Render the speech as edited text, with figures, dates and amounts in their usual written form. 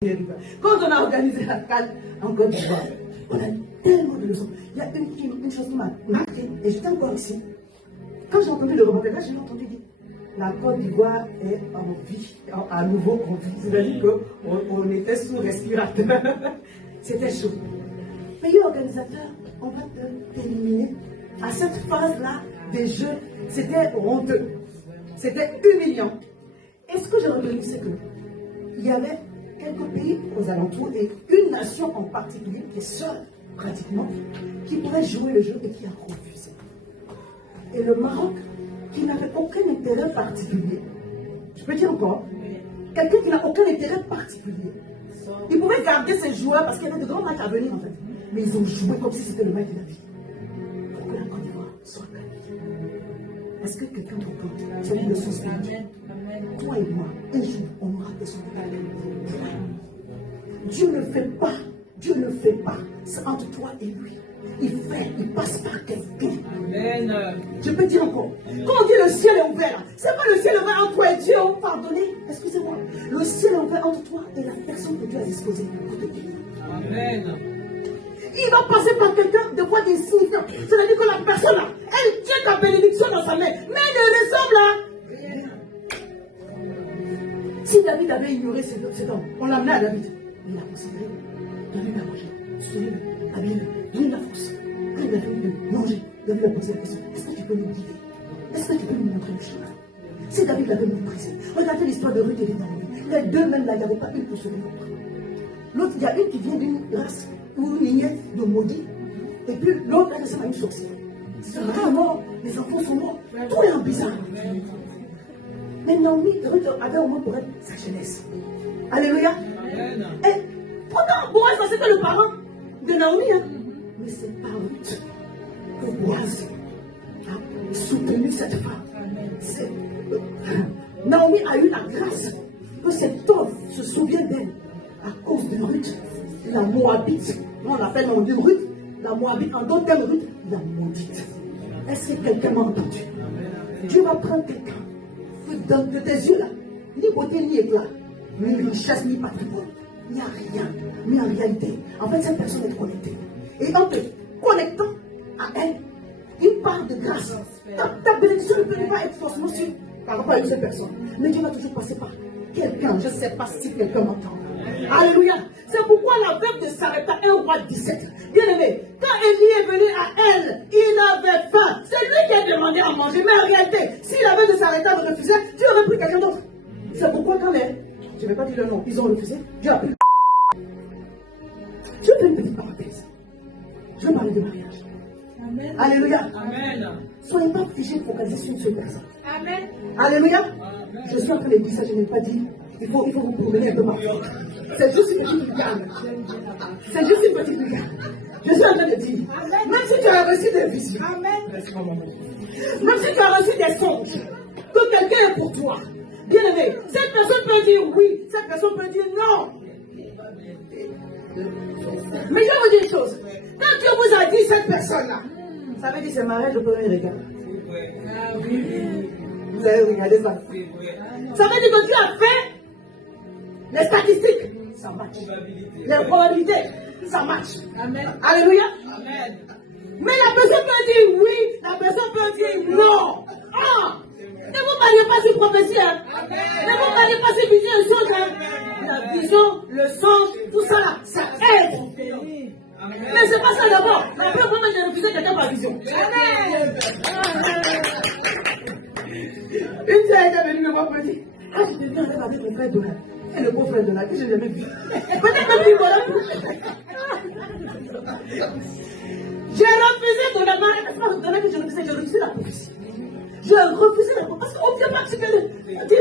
Quand on a organisé la CAN en Côte d'Ivoire, on a tellement de leçons. Il y a une chose qui m'a marqué, et j'étais encore ici. Quand j'ai entendu le reportage, j'ai entendu dire la Côte d'Ivoire est en vie, à nouveau en vie. C'est-à-dire qu'on était sous respirateur. C'était chaud. Pays organisateur, on va t'éliminer. À cette phase-là des Jeux, c'était honteux. C'était humiliant. Et ce que j'ai retenu, c'est qu'il y avait quelques pays aux alentours et une nation en particulier qui est seule, pratiquement, qui pourrait jouer le jeu et qui a refusé. Et le Maroc, qui n'avait aucun intérêt particulier, je peux dire encore, quelqu'un qui n'a aucun intérêt particulier, il pouvait garder ses joueurs parce qu'il y avait de grands matchs à venir en fait, mais ils ont joué comme si c'était le match de la vie. Pour que la Côte d'Ivoire soit qualifiée. Est-ce que quelqu'un comprend cette leçon spirituelle? Toi et moi, un jour, on aura des souvenirs. Dieu ne fait pas, Dieu ne fait pas. C'est entre toi et lui. Il passe par quelqu'un. Je peux dire encore, quand on dit le ciel est ouvert, c'est pas le ciel est ouvert entre toi et Dieu, pardonnez, excusez-moi. Le ciel est ouvert entre toi et la personne que Dieu a disposée pour te bénir. Amen. Il va passer par quelqu'un de quoi d'insignifiant. C'est-à-dire que la personne là, elle tient ta bénédiction dans sa main, mais elle ne ressemble à rien. Si David avait ignoré cet homme, on l'a amené à David. Il l'a considéré. David a mangé. Souriez-le, habillez-le, donnez la force. Quand il a fini de manger, David a posé la question, est-ce que tu peux nous guider? Est-ce que tu peux nous montrer le chemin? Si David l'avait méprisé, regardez l'histoire de Ruth et de Naomi. Les deux même là, il n'y avait pas une pour sauver l'autre. L'autre, il y a une qui vient d'une race ou une lignée de maudits. Et puis l'autre, elle ressemble à une sorcière. C'est vraiment, les enfants sont morts. Tout est en bizarre. Mais Naomi, Ruth avait au moins pour elle sa jeunesse. Alléluia. Et pourtant, Boaz, c'était le parent de Naomi. Hein? Mais c'est pas Ruth que Boaz a soutenu cette femme. Naomi a eu la grâce que cet homme se souvienne d'elle à cause de Ruth, la Moabite. On l'appelle Naomi Ruth, la Moabite. En d'autres termes, Ruth, la maudite. Est-ce que quelqu'un m'a entendu? Dieu va prendre quelqu'un de tes yeux là, ni beauté ni éclat, ni richesse ni patrimoine. Il n'y a rien. Mais en réalité, en fait, cette personne est connectée. Et en te connectant à elle, il parle de grâce. Ta bénédiction ne peut pas être forcément sur par rapport à cette personne. Mais Dieu va toujours passer par quelqu'un. Je ne sais pas si quelqu'un m'entend. Alléluia. C'est pourquoi la veuve de Sarepta, 1 roi 17. Bien aimé, quand Élie est venu à elle, il avait faim. C'est lui qui a demandé à manger. Mais en réalité, si la veuve de Sarepta le refusait, Dieu aurait pris quelqu'un d'autre. C'est pourquoi quand même, je ne vais pas dire le nom, ils ont refusé, Dieu a pris. Je fais une petite parenthèse. Je vais parler de mariage. Amen. Alléluia. Amen. Soyez pas figés, focalisés sur une seule personne. Amen. Alléluia. Amen. Je suis en train de dire ça, je n'ai pas dit. Il faut vous promener un peu partout. C'est juste une petite brigade. C'est juste une petite brigade. Je suis en train de dire. Amen. Même si tu as reçu des visions. Amen. Même si tu as reçu des songes. Que quelqu'un est pour toi. Bien aimé. Cette personne peut dire oui. Cette personne peut dire non. Mais je vais vous dire une chose. Quand Dieu vous a dit cette personne-là, ça veut dire c'est mariage au premier regard. Vous avez regardé ça. Ça veut dire que Dieu a fait les statistiques, ça match. Les probabilités, ça match. Amen. Alléluia. Amen. Mais la personne peut dire oui, la personne peut dire non. Ah! Ne vous parlez pas sur prophétie. Hein? Ne vous parlez pas sur vision et songe. Hein? La vision, le songe, tout ça là, ça aide. Mais c'est pas ça d'abord. La première fois que j'ai refusé quelqu'un par vision. Une fille était venue me voir me dire, ah, je t'ai vu en avec mon frère Donald. Et le beau frère Donald, que je n'ai jamais vu. Peut-être même plus voilà. J'ai refusé Donald. C'est pas Donald que j'ai refusé la prophétie. Je refusais la prophétie parce qu'on ne vient pas